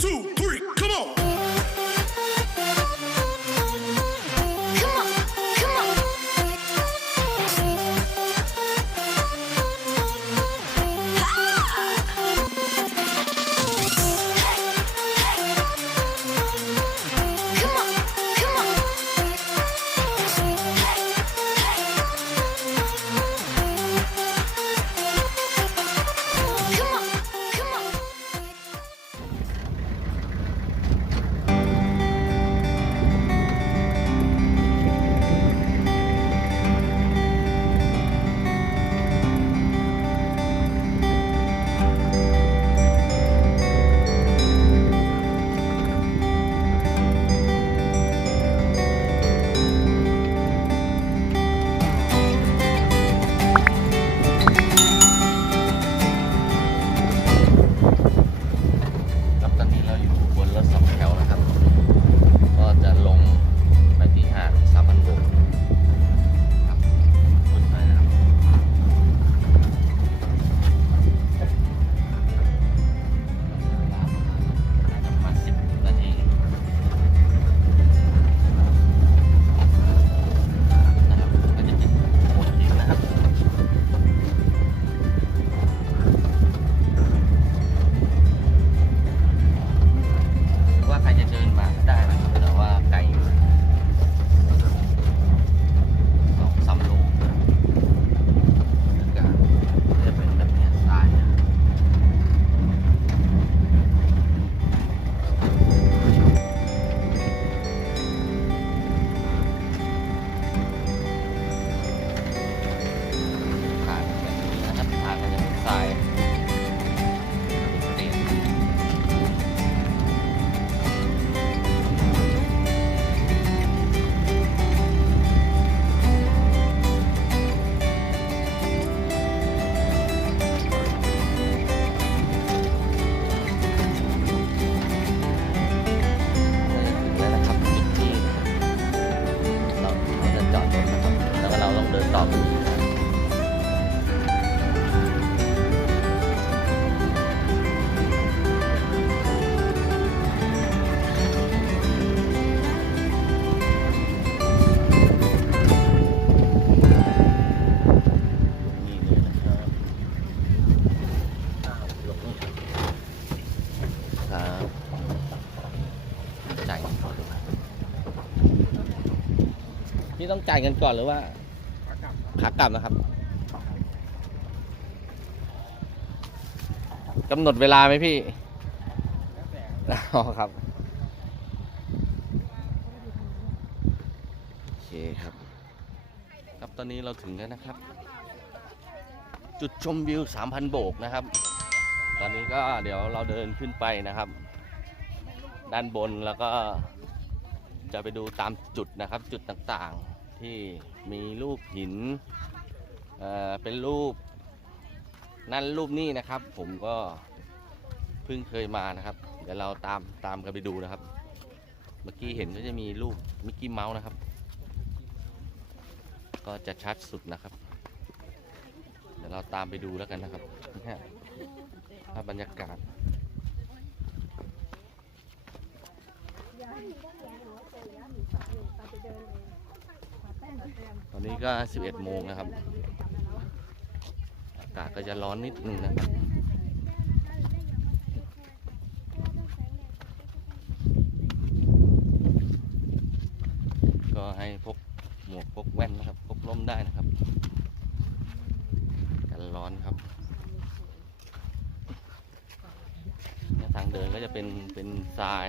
two, จ่ายเงินก่อนหรือว่าขากลับนะครับกำหนดเวลาไหมพี่อ๋อครับโอเคครับ ครับตอนนี้เราถึงแล้วนะครับ จุดชมวิว 3,000 โบกนะครับ ตอนนี้ก็เดี๋ยวเราเดินขึ้นไปนะครับ ด้านบนแล้วก็จะไปดูตามจุดนะครับ จุดต่างๆ ที่มีรูปหินเอ่อเป็นรูป นั่นรูปนี้นะครับ ผมก็เพิ่งเคยมานะครับ เดี๋ยวเราตามตามกันไปดูนะครับ เมื่อกี้เห็นก็จะมีรูปมิกกี้เมาส์นะครับ ก็จะชัดสุดนะครับ เดี๋ยวเราตามไปดูแล้วกันนะครับนี่ฮะภาพบรรยากาศ ตอนนี้ก็ 11 โมงนะครับ อากาศก็จะร้อนนิดนึงนะครับ ก็ให้พกหมวกพกแว่นนะครับ พกร่มได้นะครับ กันร้อนครับทางเดินก็จะเป็นเป็นทราย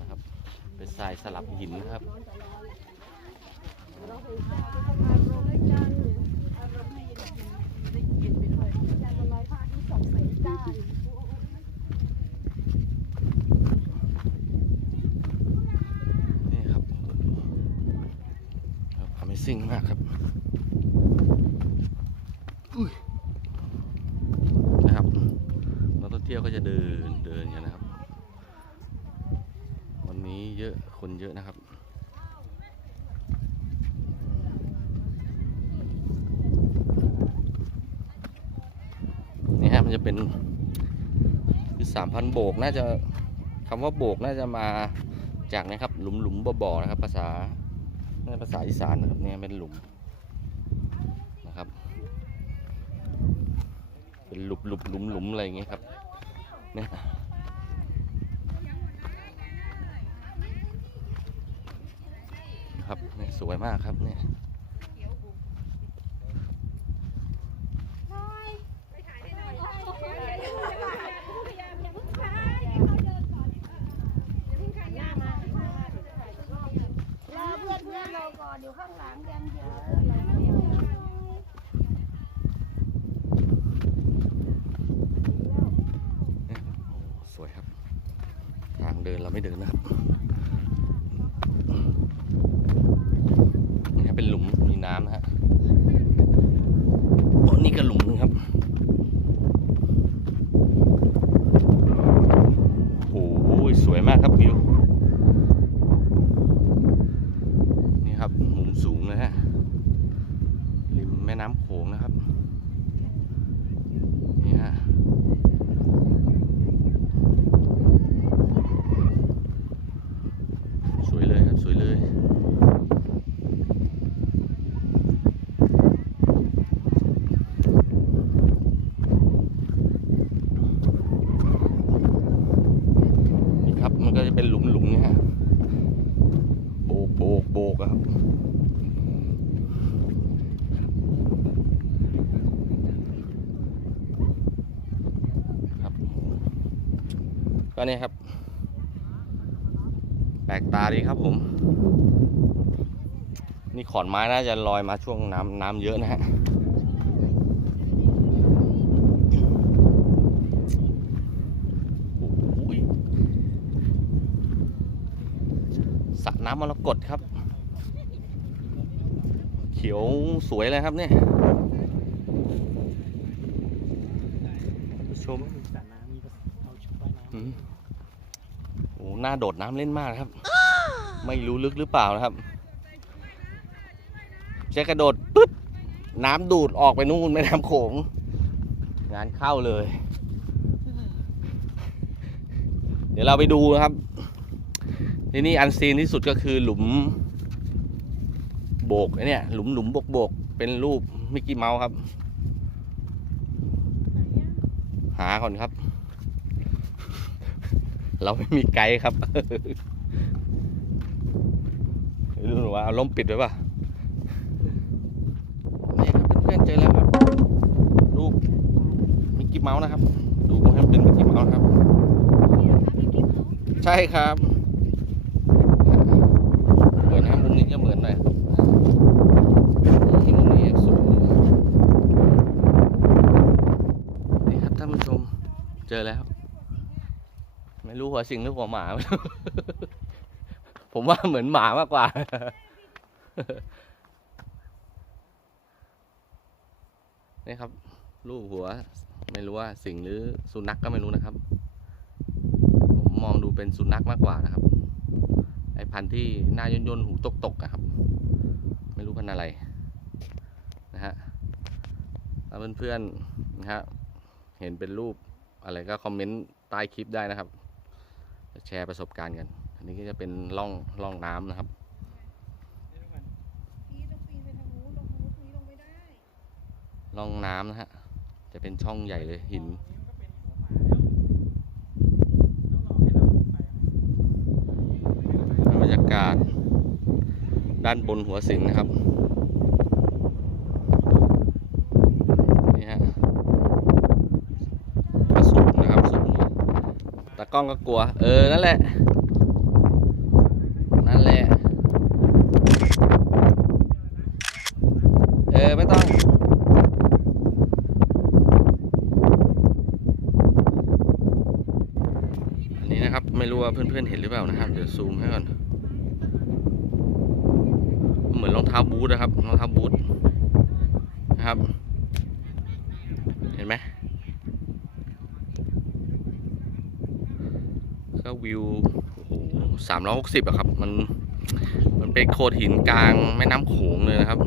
นะครับ เป็นทรายสลับหินนะครับ นี่ครับ ครับ Amazing มากครับอุ้ยนะครับนักท่องเที่ยวก็จะเดินเดินกันนะครับ วันนี้เยอะคนเยอะนะครับนี่ฮะมันจะเป็นคือสามพันโบกน่าจะคำว่าโบกน่าจะมาจากนะครับหลุมหลุมบ่อบ่อนะครับ ภาษา น่ภาษาอีสานนะครับเนี่ยเป็นหลุมนะครับ เป็นหลุมหลุมหลุมหลุมอะไรอย่างเงี้ยครับเนี่ยครับเนี่ยสวยมากครับเนี่ย รอเพื่อนเพื่อนเราก่ อยู่ข้างหลังกันเยอะสวยครับ ทางเดินเราไม่เดินนะครับนี่ครับเป็นหลุมมีน้ำนะฮะโอ้นี่ก็หลุมนึงครับ โอ้โหสวยมากครับวิว นี่ครับมุม สูงนะฮะ ริมแม่น้ำโขงนะครับ นี่ฮะ สวยเลยครับ สวยเลยนี่ครับมันก็จะเป็นหลุมๆเนี่ยฮะ โบกโบกโบกครับ ก็เนี่ยครับ แปลกตาดีครับผม นี่ขอนไม้น่าจะลอยมาช่วงน้ำน้ำเยอะนะฮะโอ้ยสระน้ำมรกตครับ เขียวสวยเลยครับเนี่ยผู้ชมสระน้ำมีเอาชุดว่ายน้อืมโอ้ หน้าโดดน้ำเล่นมากครับ ไม่รู้ลึกหรือเปล่านะครับจะกระโดดปึ๊ดน้ำดูดออกไปนู่นแม่น้ำโขง งานเข้าเลย เดี๋ยวเราไปดูนะครับที่นี่อันซีนที่สุดก็คือหลุม โบกไอ้เนี่ย หลุมหลุมโบกโบกเป็นรูปมิกกี้เมาส์ครับ หาก่อนครับ เราไม่มีไกด์ครับไม่รู้หนูว่าเอาล่มปิดไว้ป่ะนี่ครับเพื่อนๆเจอแล้วครับรูปมิกกี้เมาส์นะครับ ดูให้มันเป็นมิกกี้เมาส์นะครับ ใช่ครับเหมือนนะครับมุมนี้จะเหมือนหน่อยที่มุมนี้สูงนี่ครับท่านผู้ชมเจอแล้วไม่ รู้หัวสิงหรือหัวหมา ผมว่าเหมือนหมามากกว่า นี่ครับรูปหัว ไม่รู้ว่าสิงหรือสุนัขก็ไม่รู้นะครับ ผมมองดูเป็นสุนัขมากกว่านะครับ ไอพันธุ์ที่หน้าย่นย่นๆหูตกตกๆอะครับ ไม่รู้พันธุ์อะไร นะฮะถ้าเพื่อนๆนะฮะเห็นเป็นรูปอะไรก็คอมเมนต์ใต้คลิปได้นะครับ แชร์ประสบการณ์กัน อันนี้ก็จะเป็นร่องร่องน้ำนะครับร่องน้ำนะฮะ จะเป็นช่องใหญ่เลยหินบรรยากาศด้านบนหัวสิงนะครับ นี่ฮะก็สูงนะครับสูงอยู่ตากล้องก็กลัว เออ นั่นแหละ นั่นแหละ เออ ไม่ต้อง อันนี้นะครับ ไม่รู้ว่าเพื่อนๆเห็นหรือเปล่านะครับ เดี๋ยวซูมให้ก่อน เหมือนรองเท้าบูทนะครับ รองเท้าบูทนะครับ วิวสามร้อยหกสิบอะครับ มัน มันเป็นโขดหินกลางแม่น้ำโขงเลยนะครับ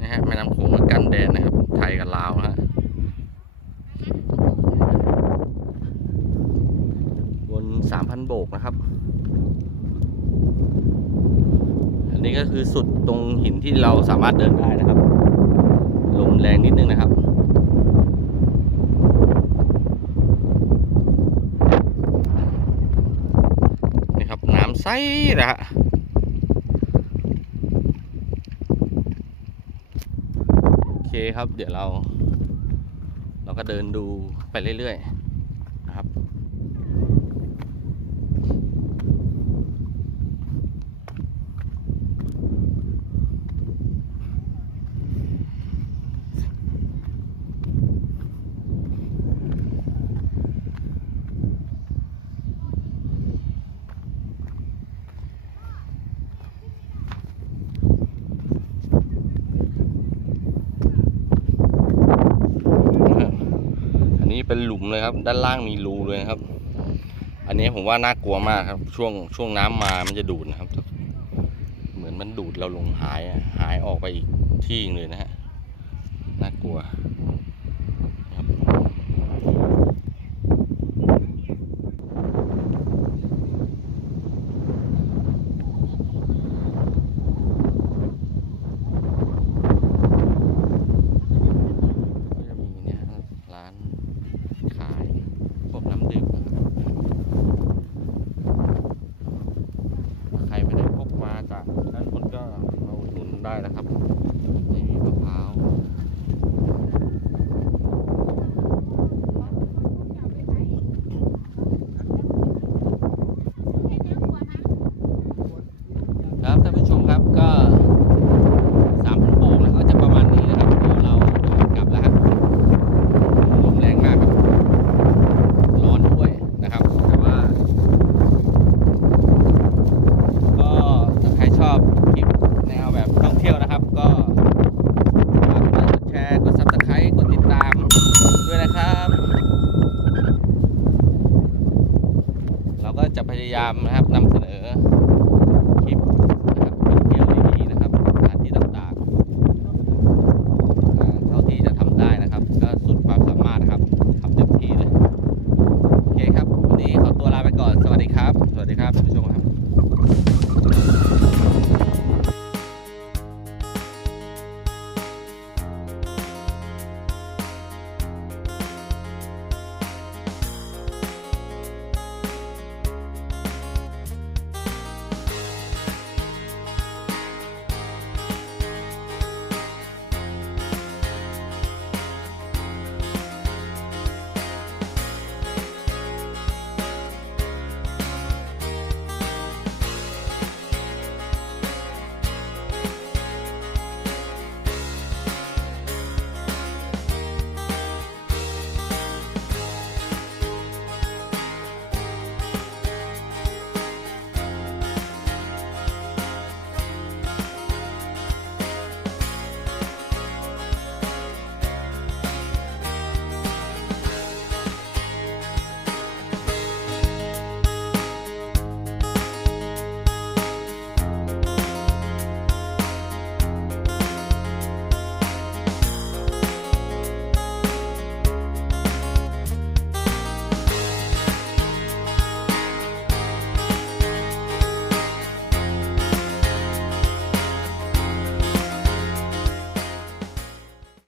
นะฮะ แม่น้ำโขงมันกั้นแดนนะครับ ไทยกับลาวฮะบนสามพันโบกนะครับ อันนี้ก็คือสุดตรงหินที่เราสามารถเดินได้นะครับ ลมแรงนิดนึงนะครับ ส้นะฮะโอเคครับ เดี๋ยวเรา เราก็เดินดูไปเรื่อยๆนะครับ เป็นหลุมเลยครับ ด้านล่างมีรูเลยครับ อันนี้ผมว่าน่ากลัวมากครับ ช่วงช่วงน้ำมามันจะดูดนะครับ เหมือนมันดูดเราลงหายหายออกไปอีกที่นึงเลยนะฮะน่ากลัว